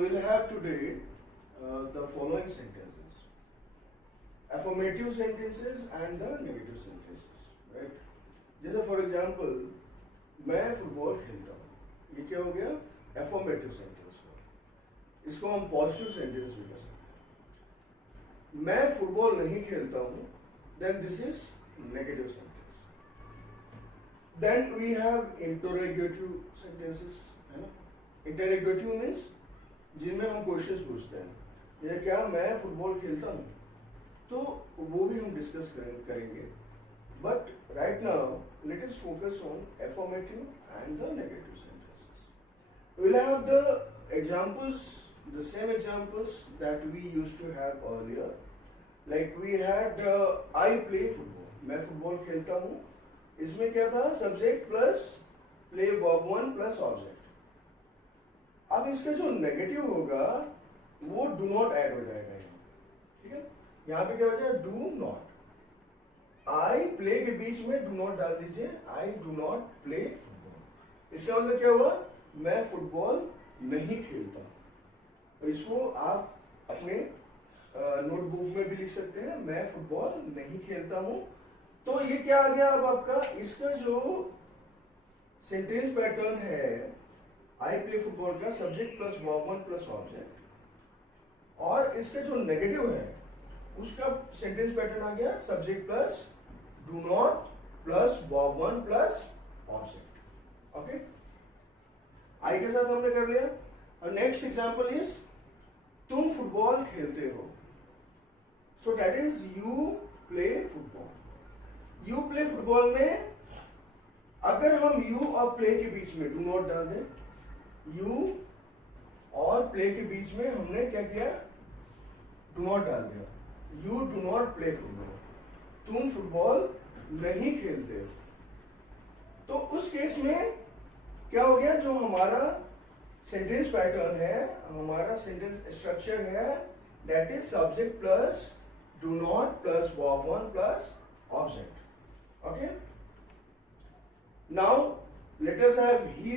we'll have today the following sentences: affirmative sentences and the negative sentences, right? जैसे for example मैं football खेलता हूँ, ये क्या हो गया? एफर्मेटिव सेंटेंस हो। इसको हम पॉजिटिव सेंटेंस भी कर सकते हैं। मैं फुटबॉल नहीं खेलता हूँ, then this is negative sentence. Then we have interrogative sentences, है ना? इंटरोगेटिव मीन्स जिनमें हम क्वेश्चंस पूछते हैं, ये क्या मैं फुटबॉल खेलता हूँ, तो वो भी हम डिस्कस करेंगे। But right now, let us focus on affirmative and the negative sentences. We'll have the examples, the same examples that we used to have earlier. Like we had I play football. मैं football खेलता हूँ। इसमें क्या था? Subject plus play verb 1 plus object. अब इसका जो negative होगा वो do not add हो जाएगा यहाँ, ठीक है? यहाँ पे क्या हो जाएगा? Do not. आई प्ले के बीच में डू नॉट डाल दीजिए, I do not play football. इसका मतलब क्या हुआ? मैं फुटबॉल नहीं खेलता। और इसको आप अपने नोटबुक में भी लिख सकते हैं, मैं फुटबॉल नहीं खेलता हूं। तो ये क्या आ गया अब आपका? इसका जो सेंटेंस पैटर्न है आई प्ले फुटबॉल का, subject plus verb 1 plus object, और इसका जो नेगेटिव है उसका सेंटेंस पैटर्न आ गया subject plus do not plus verb 1 plus object. Okay, I के साथ हमने कर लिया। और नेक्स्ट एग्जांपल इज तुम फुटबॉल खेलते हो, so that is you play football. You play football में अगर हम यू और प्ले के बीच में डू नॉट डाल दें, यू और प्ले के बीच में हमने क्या किया? डू नॉट डाल दिया। You do not play football, तुम फुटबॉल नहीं खेलते हो। तो उस केस में क्या हो गया? जो हमारा सेंटेंस पैटर्न है, हमारा सेंटेंस स्ट्रक्चर है, that is subject plus do not plus verb 1 plus object. Okay, now let us have he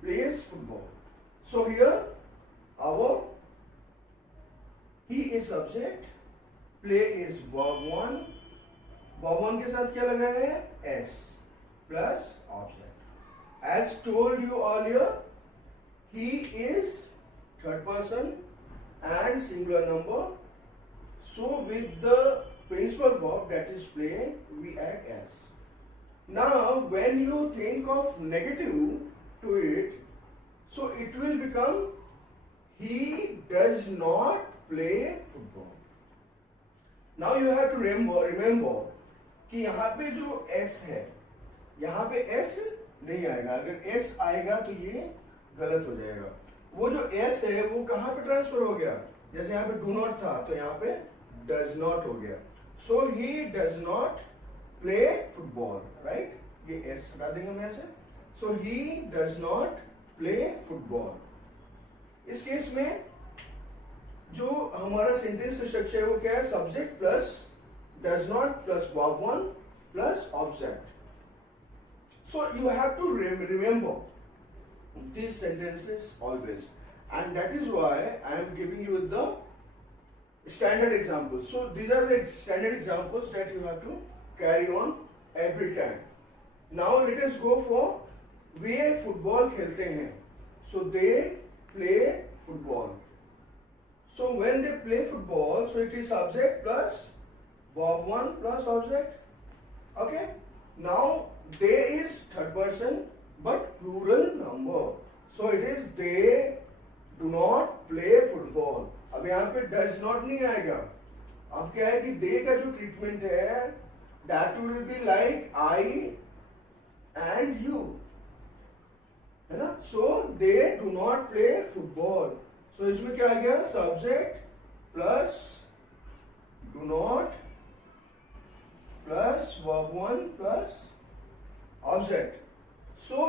plays football. So here our he is subject, play is verb 1, verb 1 के साथ क्या लगा है? s plus object. As told you earlier, he is third person and singular number, so with the principal verb that is play we add s. Now when you think of negative to it, so it will become he does not play football. Now you have to remember कि यहाँ पे जो S है, यहाँ पे S नहीं आएगा। अगर S आएगा तो ये गलत हो जाएगा। वो जो S है वो कहाँ पे ट्रांसफर हो गया? जैसे यहाँ पे do not था तो यहाँ पे does not हो गया। So he does not play football, right? ये S हटा देंगे हम यहाँ से। So he does not play football. इस केस में जो हमारा सेंटेंस स्ट्रक्चर है वो क्या है? Subject plus does not plus verb 1 plus object. So you have to remember this sentences always, and that is why I am giving you the standard examples. So these are the standard examples that you have to carry on every time. Now let us go for वे football खेलते हैं, so they play football. So when they play football, so it is subject plus verb 1 plus object. Okay. Now they is third person but plural number. So it is they do not play football. अब यहाँ पे does not नहीं आएगा। अब क्या है कि they का जो treatment है, that will be like I and you, है ना? So they do not play football. So इसमें क्या आ गया? Subject plus do not plus verb 1 plus object. So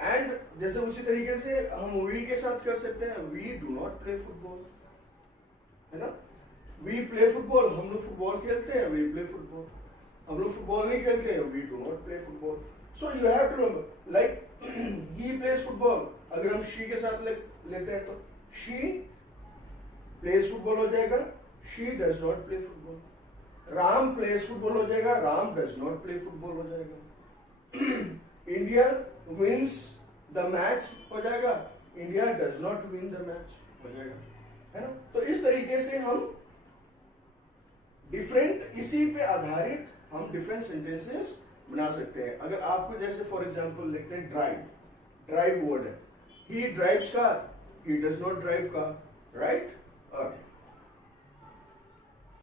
and जैसे उसी तरीके से हम वी के साथ कर सकते हैं, we do not play football, है ना? वी प्ले फुटबॉल, हम लोग फुटबॉल खेलते हैं, वी प्ले फुटबॉल। हम लोग फुटबॉल नहीं खेलते हैं, we do not play football. So you have to remember, like he plays football, अगर हम शी के साथ लेते हैं तो शी प्लेज फुटबॉल हो जाएगा, she does not play football. Ram plays football हो जाएगा, Ram does not play football हो जाएगा। इंडिया विंस द मैच हो जाएगा, India does not win the match हो जाएगा, है ना। तो इस तरीके से हम डिफरेंट, इसी पे आधारित हम डिफरेंट सेंटेंसेस बना सकते हैं। अगर आपको जैसे फॉर एग्जांपल लिखते हैं ड्राइव, ड्राइव वर्ड है, ही drives car, he does not drive car, right. Okay.